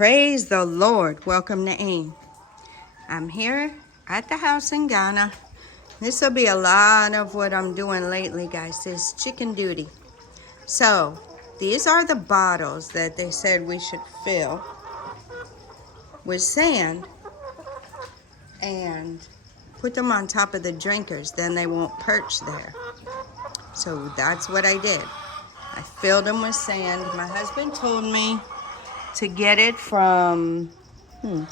Praise the Lord. Welcome to AIM. I'm here at the house in Ghana. This will be a lot of what I'm doing lately, guys. This chicken duty. So, these are the bottles that they said we should fill with sand and put them on top of the drinkers. Then they won't perch there. So that's what I did. I filled them with sand. My husband told me to get it from, I'll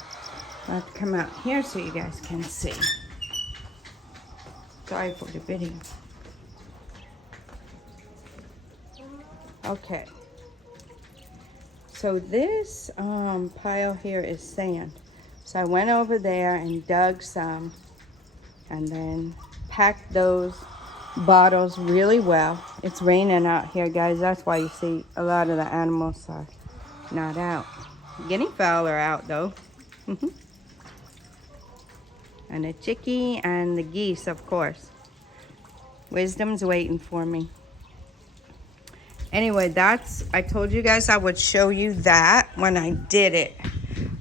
have to come out here so you guys can see. Sorry for the video. Okay. So this pile here is sand. So I went over there and dug some and then packed those bottles really well. It's raining out here, guys. That's why you see a lot of the animals are not out. Guinea fowl are out though. And the chickie and the geese, of course. Wisdom's waiting for me. Anyway, I told you guys I would show you that when I did it.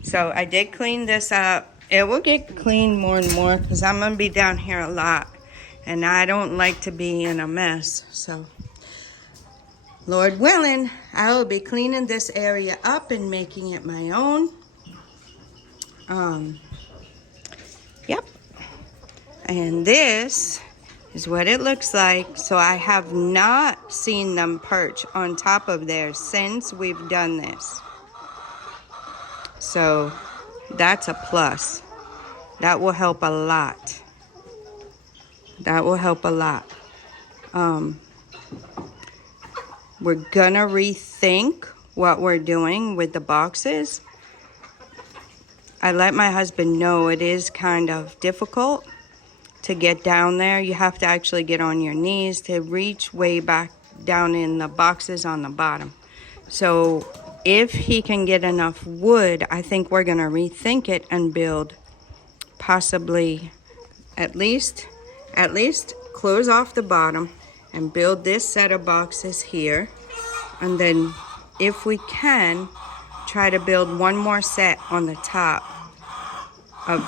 So I did clean this up. It will get cleaned more and more because I'm going to be down here a lot. And I don't like to be in a mess. So, Lord willing, I will be cleaning this area up and making it my own. Yep. And this is what it looks like. So I have not seen them perch on top of there since we've done this. So that's a plus. That will help a lot. That will help a lot. We're gonna rethink what we're doing with the boxes. I let my husband know it is kind of difficult to get down there. You have to actually get on your knees to reach way back down in the boxes on the bottom. So if he can get enough wood, I think we're gonna rethink it and build possibly at least close off the bottom and build this set of boxes here. And then if we can, try to build one more set on the top of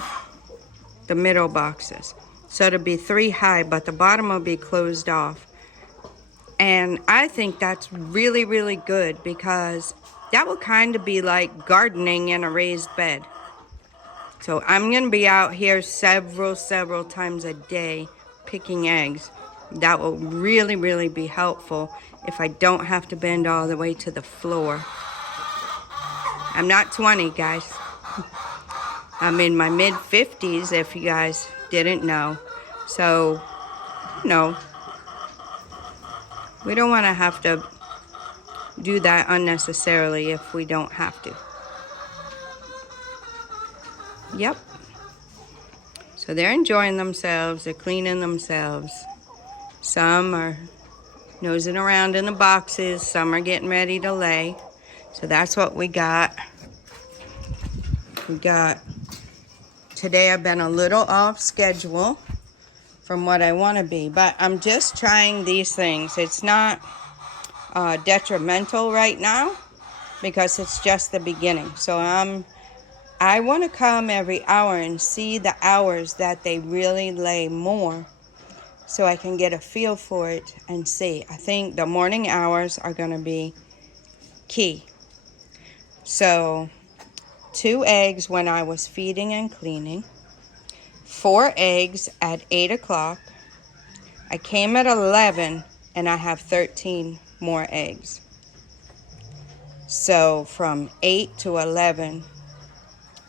the middle boxes. So it'll be 3 high, but the bottom will be closed off. And I think that's really, really good because that will kind of be like gardening in a raised bed. So I'm going to be out here several times a day picking eggs. That will really, really be helpful if I don't have to bend all the way to the floor. I'm not 20, guys. I'm in my mid-50s, if you guys didn't know. So, no. We don't want to have to do that unnecessarily if we don't have to. Yep. So they're enjoying themselves. They're cleaning themselves. Some are nosing around in the boxes. Some are getting ready to lay. So that's what we got. Today I've been a little off schedule from what I want to be. But I'm just trying these things. It's not detrimental right now because it's just the beginning. So I want to come every hour and see the hours that they really lay more so I can get a feel for it and see. I think the morning hours are going to be key. So 2 eggs when I was feeding and cleaning, 4 eggs at 8 o'clock. I came at 11 and I have 13 more eggs. So from 8 to 11,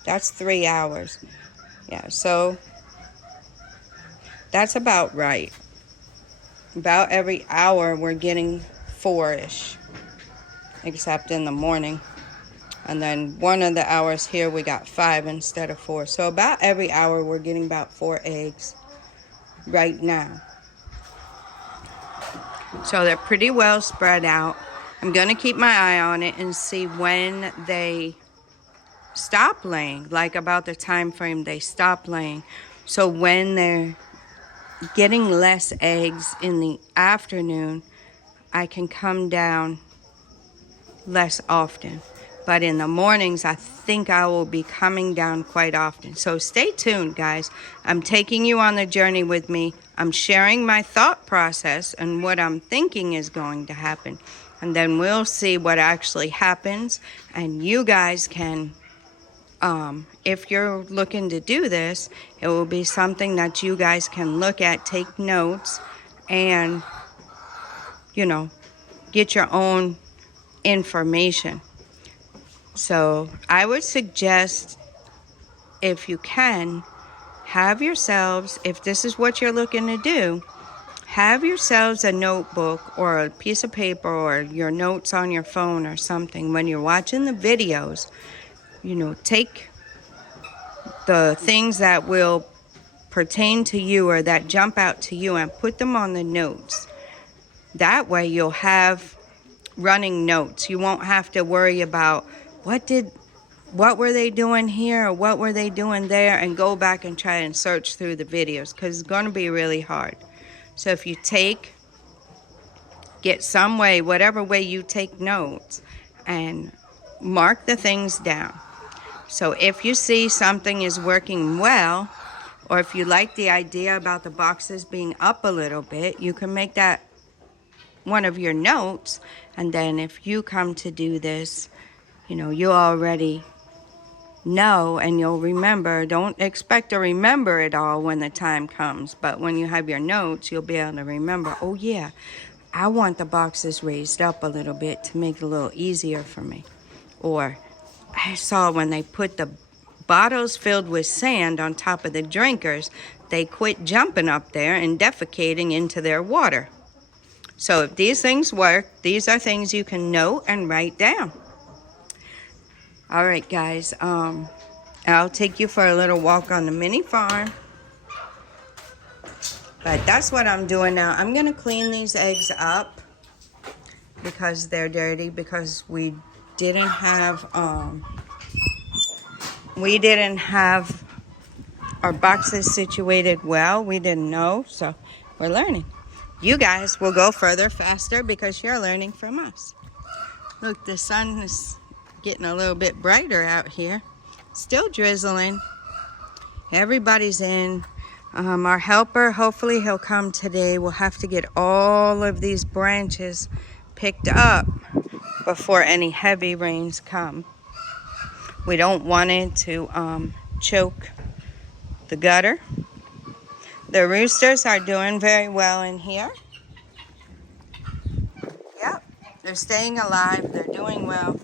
that's 3 hours. Yeah, so that's about right. About every hour we're getting 4-ish, except in the morning. And then one of the hours here we got 5 instead of 4. So about every hour we're getting about 4 eggs right now. So they're pretty well spread out. I'm going to keep my eye on it and see when they stop laying, like about the time frame they stop laying. So when they're getting less eggs in the afternoon, I can come down less often. But in the mornings, I think I will be coming down quite often. So stay tuned, guys. I'm taking you on the journey with me. I'm sharing my thought process and what I'm thinking is going to happen. And then we'll see what actually happens. And you guys can, if you're looking to do this, it will be something that you guys can look at, take notes, and, you know, get your own information. So I would suggest, if you can, have yourselves, if this is what you're looking to do, have yourselves a notebook or a piece of paper or your notes on your phone or something. When you're watching the videos, you know, take the things that will pertain to you or that jump out to you and put them on the notes. That way you'll have running notes. You won't have to worry about what were they doing here or what were they doing there, and go back and try and search through the videos, because it's going to be really hard. So if you get some way, whatever way you take notes, and mark the things down. So if you see something is working well, or if you like the idea about the boxes being up a little bit, you can make that one of your notes. And then if you come to do this, you know, you already know and you'll remember. Don't expect to remember it all when the time comes, but when you have your notes, you'll be able to remember, oh yeah, I want the boxes raised up a little bit to make it a little easier for me. Or I saw when they put the bottles filled with sand on top of the drinkers, they quit jumping up there and defecating into their water. So if these things work, these are things you can note and write down. All right, guys, I'll take you for a little walk on the mini farm. But that's what I'm doing now. I'm going to clean these eggs up because they're dirty, because we didn't have our boxes situated well. We didn't know, so we're learning. You guys will go further faster because you're learning from us. Look, the sun is getting a little bit brighter out here. Still drizzling. Everybody's in. Our helper, hopefully he'll come today. We'll have to get all of these branches picked up before any heavy rains come. We don't want it to choke the gutter. The roosters are doing very well in here. Yep, they're staying alive. They're doing well.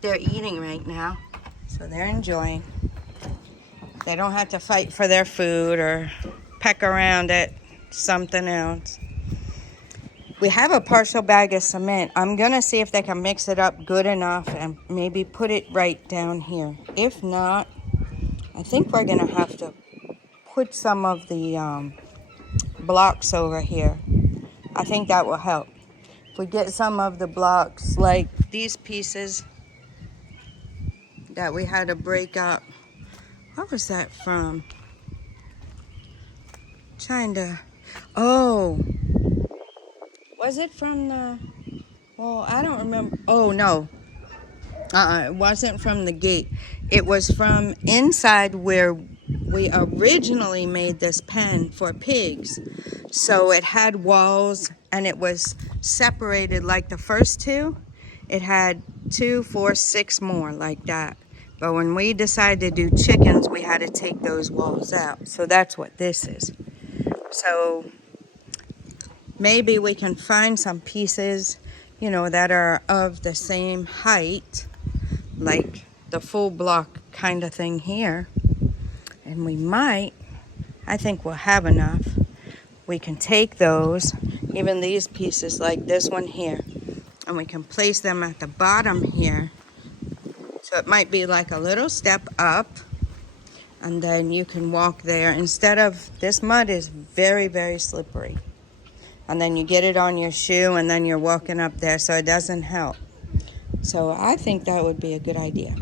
They're eating right now, so they're enjoying. They don't have to fight for their food or peck around at something else. We have a partial bag of cement. I'm going to see if they can mix it up good enough and maybe put it right down here. If not, I think we're going to have to put some of the blocks over here. I think that will help. If we get some of the blocks, like these pieces that we had to break up. What was that from? Oh, was it from the, well, I don't remember. Oh, no. It wasn't from the gate. It was from inside where we originally made this pen for pigs. So it had walls and it was separated like the first two. It had 2, 4, 6 more like that. But when we decided to do chickens, we had to take those walls out. So that's what this is. So maybe we can find some pieces, you know, that are of the same height, like the full block kind of thing here. And we might, I think we'll have enough. We can take those, even these pieces like this one here, and we can place them at the bottom here. So it might be like a little step up, and then you can walk there. Instead of, this mud is very, very slippery. And then you get it on your shoe and then you're walking up there, so it doesn't help. So I think that would be a good idea.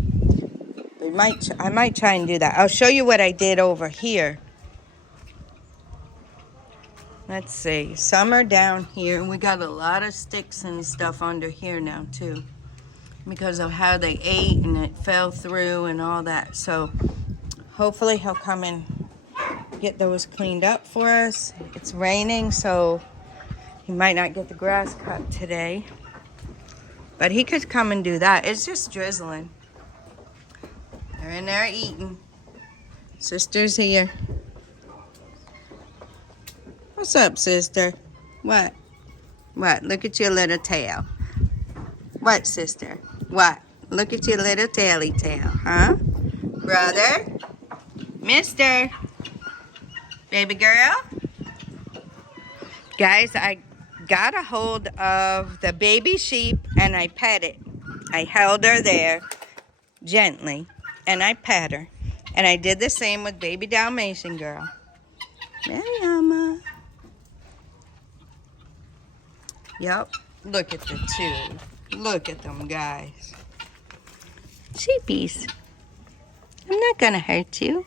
I might try and do that. I'll show you what I did over here. Let's see. Some are down here. We got a lot of sticks and stuff under here now too, because of how they ate and it fell through and all that. So hopefully he'll come and get those cleaned up for us. It's raining, so he might not get the grass cut today, but he could come and do that. It's just drizzling. They're in there eating. Sister's here. What's up, sister? What? What? Look at your little tail. What, sister? What? Look at your little taily tail, huh? Brother? Mister? Baby girl? Guys, I got a hold of the baby sheep and I pet it. I held her there gently and I pet her. And I did the same with baby Dalmatian girl. Mariama. Yep. Look at the two. Look at them, guys. Sheepies. I'm not gonna hurt you.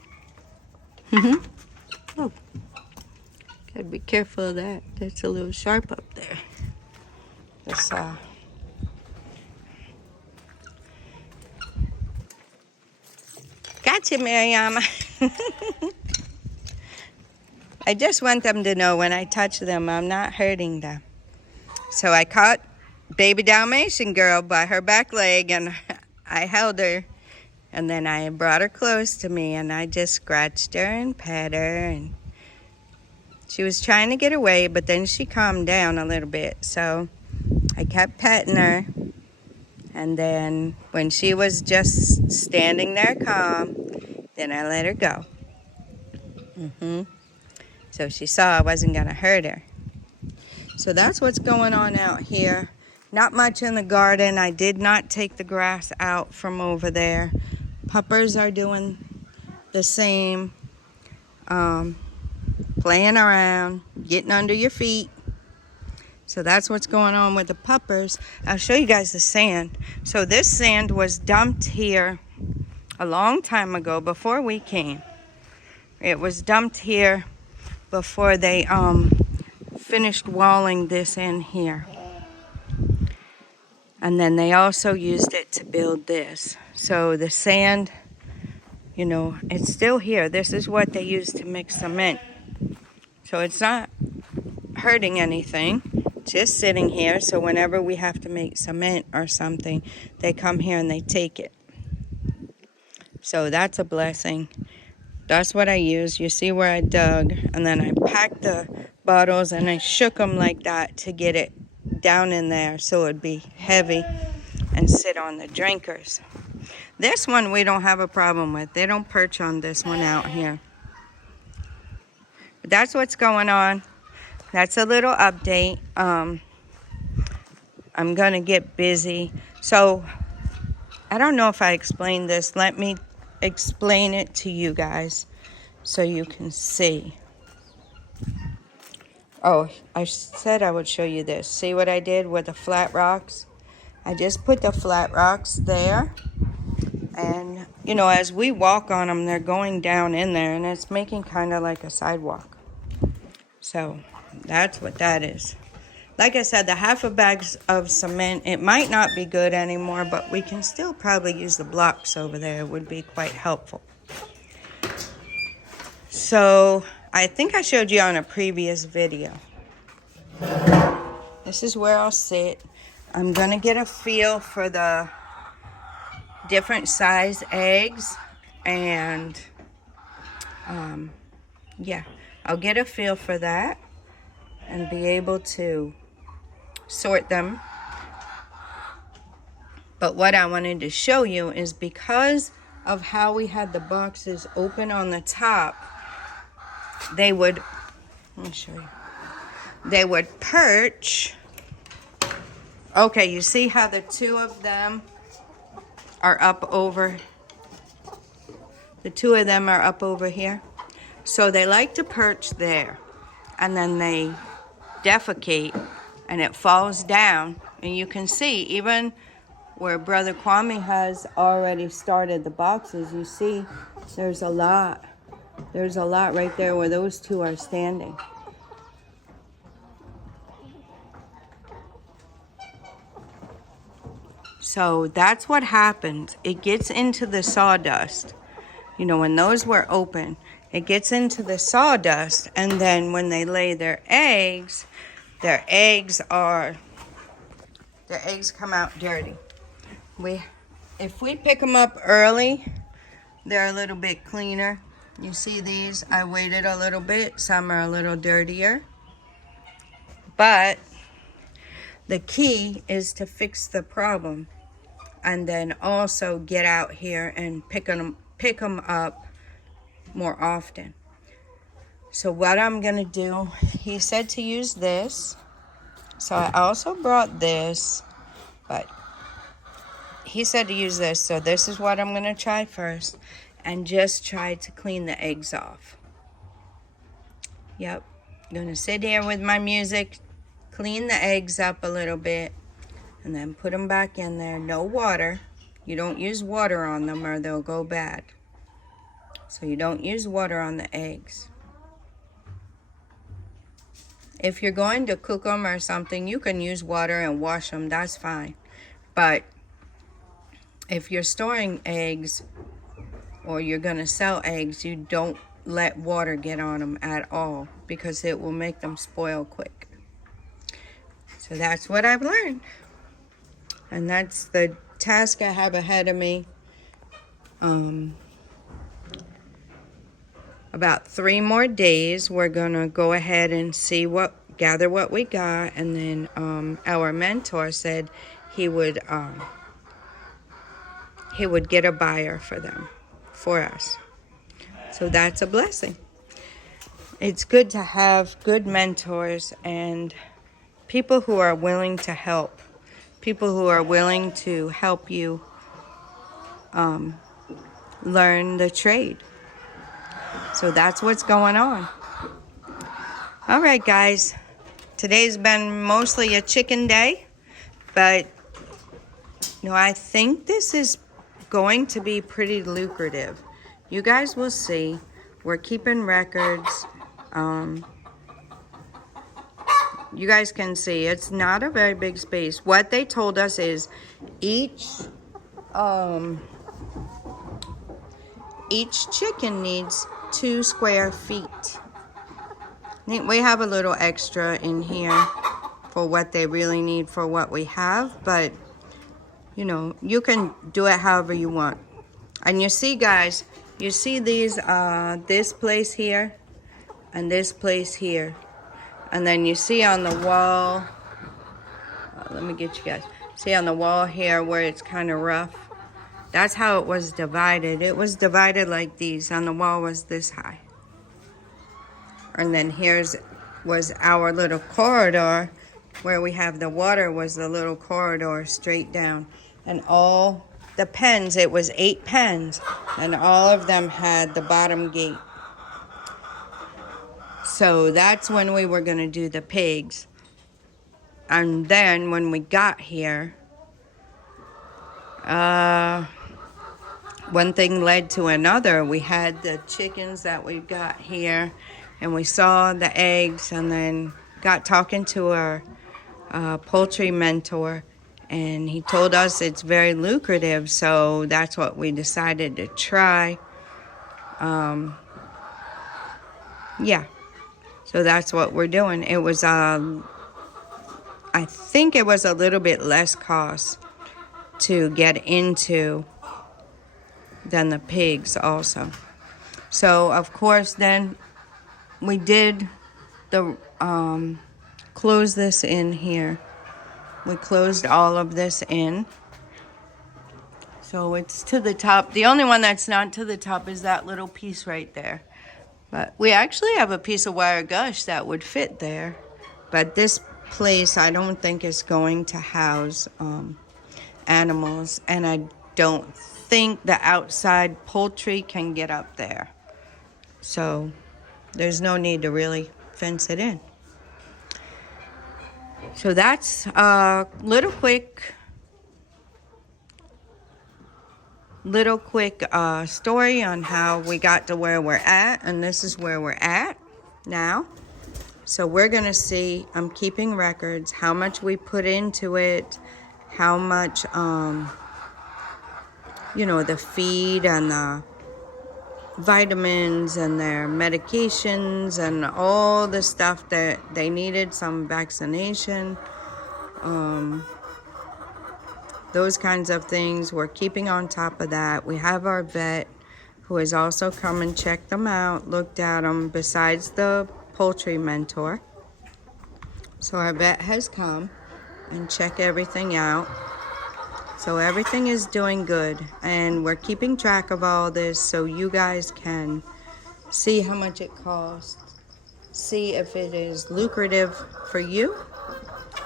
Oh. Gotta be careful of that. That's a little sharp up there. This Gotcha, Mariama. I just want them to know when I touch them, I'm not hurting them. So I caught baby Dalmatian girl by her back leg and I held her. And then I brought her close to me and I just scratched her and pet her. And she was trying to get away, but then she calmed down a little bit. So I kept petting her. And then when she was just standing there calm, then I let her go. So she saw I wasn't going to hurt her. So that's what's going on out here. Not much in the garden. I did not take the grass out from over there. Puppers are doing the same. Playing around, getting under your feet. So that's what's going on with the puppers. I'll show you guys the sand. So this sand was dumped here a long time ago before we came. It was dumped here before they finished walling this in here. And then they also used it to build this. So the sand, you know, it's still here. This is what they use to mix cement. So it's not hurting anything, just sitting here. So whenever we have to make cement or something, they come here and they take it. So that's a blessing. That's what I used. You see where I dug, and then I packed the bottles and I shook them like that to get it down in there so it'd be heavy and sit on the drinkers. This one we don't have a problem with. They don't perch on this one out here. But that's what's going on. That's a little update. I'm gonna get busy. So I don't know if I explained this. Let me explain it to you guys so you can see. Oh, I said I would show you this. See what I did with the flat rocks? I just put the flat rocks there. And, you know, as we walk on them, they're going down in there. And it's making kind of like a sidewalk. So that's what that is. Like I said, the half a bag of cement, it might not be good anymore, but we can still probably use the blocks over there. It would be quite helpful. So I think I showed you on a previous video. This is where I'll sit. I'm going to get a feel for the different size eggs. And, yeah, I'll get a feel for that and be able to sort them. But what I wanted to show you is because of how we had the boxes open on the top, they would, let me show you, they would perch. Okay, you see how the two of them are up over, the two of them are up over here? So they like to perch there, and then they defecate, and it falls down. And you can see, even where Brother Kwame has already started the boxes, you see there's a lot. There's a lot right there where those two are standing. So that's what happens. It gets into the sawdust. You know, when those were open, it gets into the sawdust, and then when they lay their eggs come out dirty. If we pick them up early, they're a little bit cleaner. You see these? I waited a little bit. Some are a little dirtier. But the key is to fix the problem and then also get out here and pick them up more often. So what I'm going to do, he said to use this. So I also brought this, but he said to use this. So this is what I'm going to try first, and just try to clean the eggs off. Yep. I'm going to sit here with my music, clean the eggs up a little bit, and then put them back in there. No water. You don't use water on them or they'll go bad. So you don't use water on the eggs. If you're going to cook them or something, you can use water and wash them. That's fine. But if you're storing eggs or you're going to sell eggs, you don't let water get on them at all, because it will make them spoil quick. So that's what I've learned. And that's the task I have ahead of me. About 3 more days, we're gonna go ahead and gather what we got, and then our mentor said he would get a buyer for us. So that's a blessing. It's good to have good mentors and people who are willing to help. People who are willing to help you learn the trade. So that's what's going on. All right, guys. Today's been mostly a chicken day, but I think this is going to be pretty lucrative. You guys will see. We're keeping records. You guys can see it's not a very big space. What they told us is each chicken needs 2 square feet. We have a little extra in here for what they really need for what we have, but you can do it however you want. And you see, guys, you see these this place here and this place here, and then you see on the wall, let me get you guys, see on the wall here where it's kind of rough. That's how it was divided. It was divided like these. On the wall was this high. And then was our little corridor where we have the water, was the little corridor straight down. And all the pens, it was 8 pens, and all of them had the bottom gate. So that's when we were going to do the pigs. And then when we got here, one thing led to another. We had the chickens that we got here, and we saw the eggs, and then got talking to our poultry mentor, and he told us it's very lucrative, so that's what we decided to try. Yeah, so that's what we're doing. It was, I think it was a little bit less cost to get into than the pigs also. So, of course, then we did the close this in here. We closed all of this in. So it's to the top. The only one that's not to the top is that little piece right there. But we actually have a piece of wire gush that would fit there. But this place, I don't think is going to house animals. And I don't think the outside poultry can get up there. So there's no need to really fence it in. So that's a little quick story on how we got to where we're at, and this is where we're at now. So we're gonna see, I'm keeping records, how much we put into it, how much, you know, the feed and the vitamins and their medications and all the stuff that they needed, some vaccination, those kinds of things. We're keeping on top of that. We have our vet who has also come and checked them out, looked at them, besides the poultry mentor. So our vet has come and checked everything out. So everything is doing good, and we're keeping track of all this so you guys can see how much it costs, see if it is lucrative for you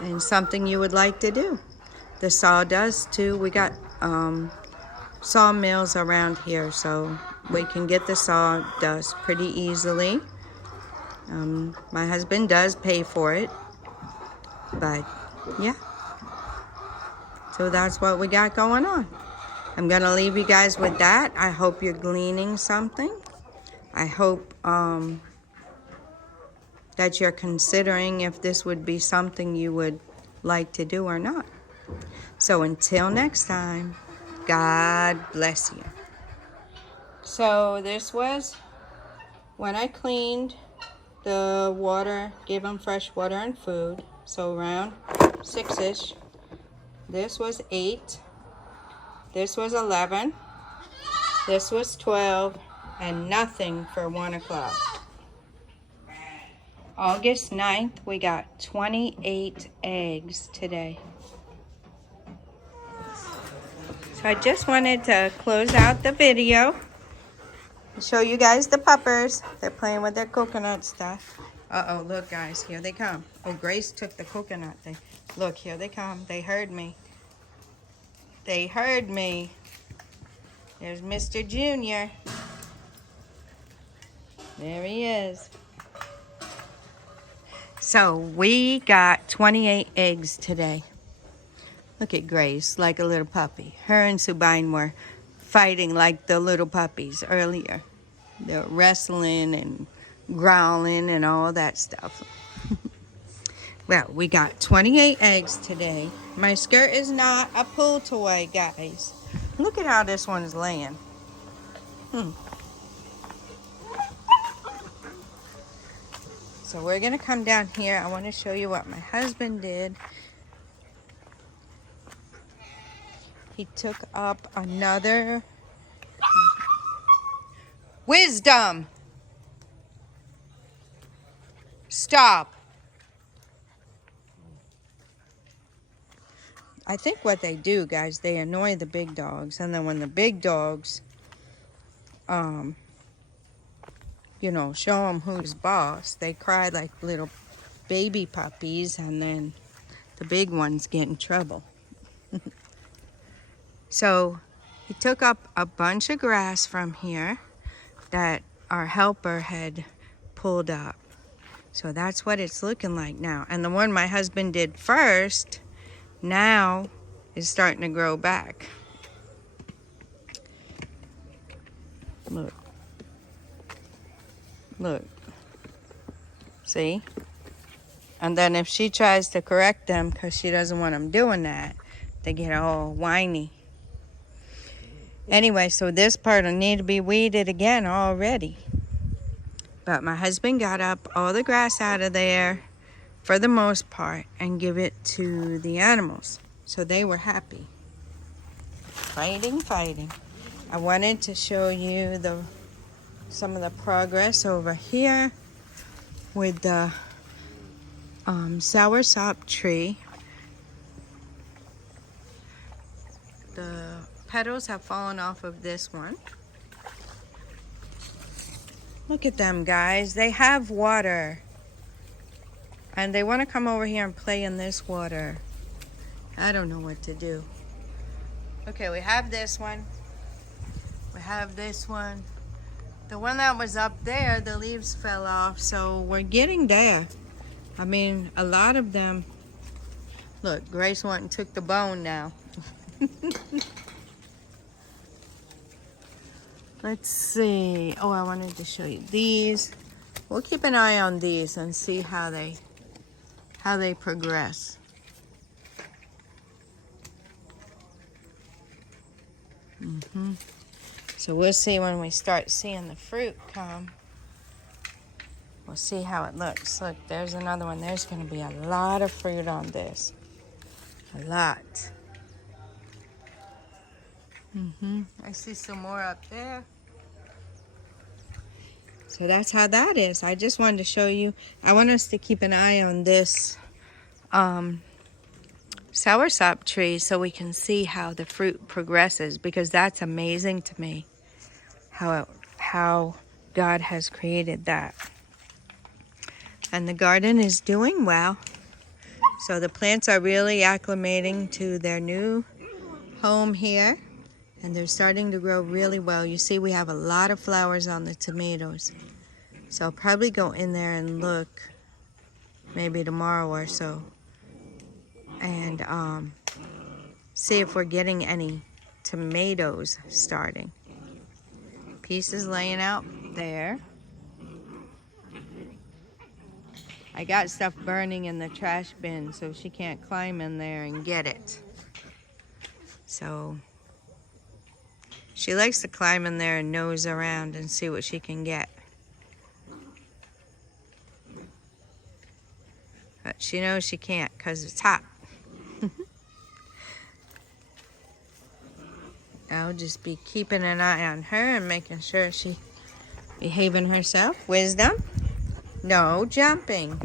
and something you would like to do. The saw does too. We got sawmills around here, so we can get the sawdust pretty easily. My husband does pay for it, but yeah. So that's what we got going on. I'm gonna leave you guys with that. I hope you're gleaning something. I hope that you're considering if this would be something you would like to do or not. So until next time, God bless you. So this was when I cleaned the water, gave them fresh water and food. So around 6-ish. This was 8. This was 11. This was 12. And nothing for 1 o'clock. August 9th, we got 28 eggs today. So I just wanted to close out the video and show you guys the puppers. They're playing with their coconut stuff. Uh-oh, look guys, here they come. Oh, Grace took the coconut. Look, here they come. They heard me. They heard me. There's Mr. Junior. There he is. So we got 28 eggs today. Look at Grace, like a little puppy. Her and Subine were fighting like the little puppies earlier. They were wrestling and growling and all that stuff. Well, we got 28 eggs today. My skirt is not a pull toy, guys. Look at how this one's laying. So we're gonna come down here. I want to show you what my husband did. He took up another Wisdom. Stop. I think what they do, guys, they annoy the big dogs, and then when the big dogs, you know, show them who's boss, they cry like little baby puppies, and then the big ones get in trouble. So he took up a bunch of grass from here that our helper had pulled up. So that's what it's looking like now. And the one my husband did first now is starting to grow back. Look. Look. See? And then if she tries to correct them because she doesn't want them doing that, they get all whiny. Anyway, so this part will need to be weeded again already. But my husband got up all the grass out of there for the most part and give it to the animals. So they were happy. Fighting. I wanted to show you some of the progress over here with the soursop tree. The petals have fallen off of this one. Look at them, guys. They have water. And they want to come over here and play in this water. I don't know what to do. Okay, we have this one. We have this one. The one that was up there, the leaves fell off, so we're getting there. I mean, a lot of them. Look, Grace went and took the bone now. Let's see. Oh, I wanted to show you these. We'll keep an eye on these and see how they progress. So we'll see when we start seeing the fruit come. We'll see how it looks. Look, there's another one. There's going to be a lot of fruit on this. A lot. I see some more up there. So that's how that is. I just wanted to show you. I want us to keep an eye on this soursop tree so we can see how the fruit progresses, because that's amazing to me how God has created that. And the garden is doing well. So the plants are really acclimating to their new home here, and they're starting to grow really well. You see, we have a lot of flowers on the tomatoes. So I'll probably go in there and look maybe tomorrow or so and see if we're getting any tomatoes starting. Pieces laying out there. I got stuff burning in the trash bin so she can't climb in there and get it. So she likes to climb in there and nose around and see what she can get. But she knows she can't because it's hot. I'll just be keeping an eye on her and making sure she's behaving herself. Wisdom? No jumping.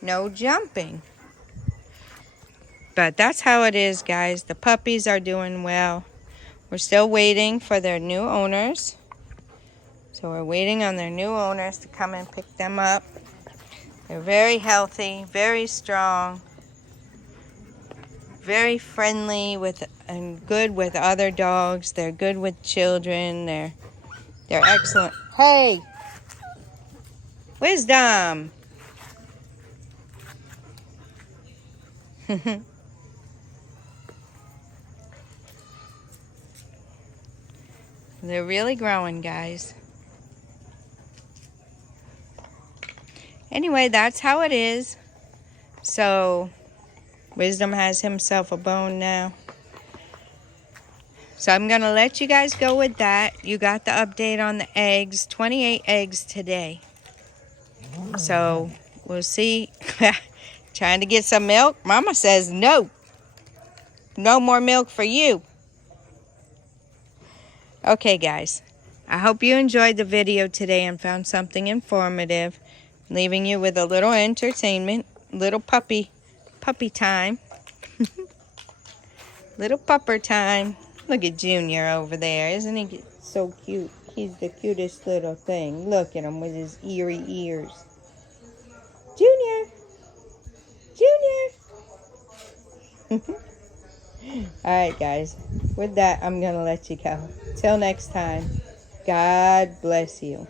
No jumping. But that's how it is, guys. The puppies are doing well. We're still waiting for their new owners. So we're waiting on their new owners to come and pick them up. They're very healthy, very strong, very friendly and good with other dogs. They're good with children. They're excellent. Hey! Wisdom! They're really growing, guys. Anyway, that's how it is. So, Wisdom has himself a bone now. So I'm going to let you guys go with that. You got the update on the eggs. 28 eggs today. So, we'll see. Trying to get some milk. Mama says no. No more milk for you. Okay, guys. I hope you enjoyed the video today and found something informative. Leaving you with a little entertainment. Little puppy time. Little pupper time. Look at Junior over there. Isn't he so cute? He's the cutest little thing. Look at him with his eerie ears. Junior! Junior! Alright, guys. With that, I'm going to let you go. Till next time, God bless you.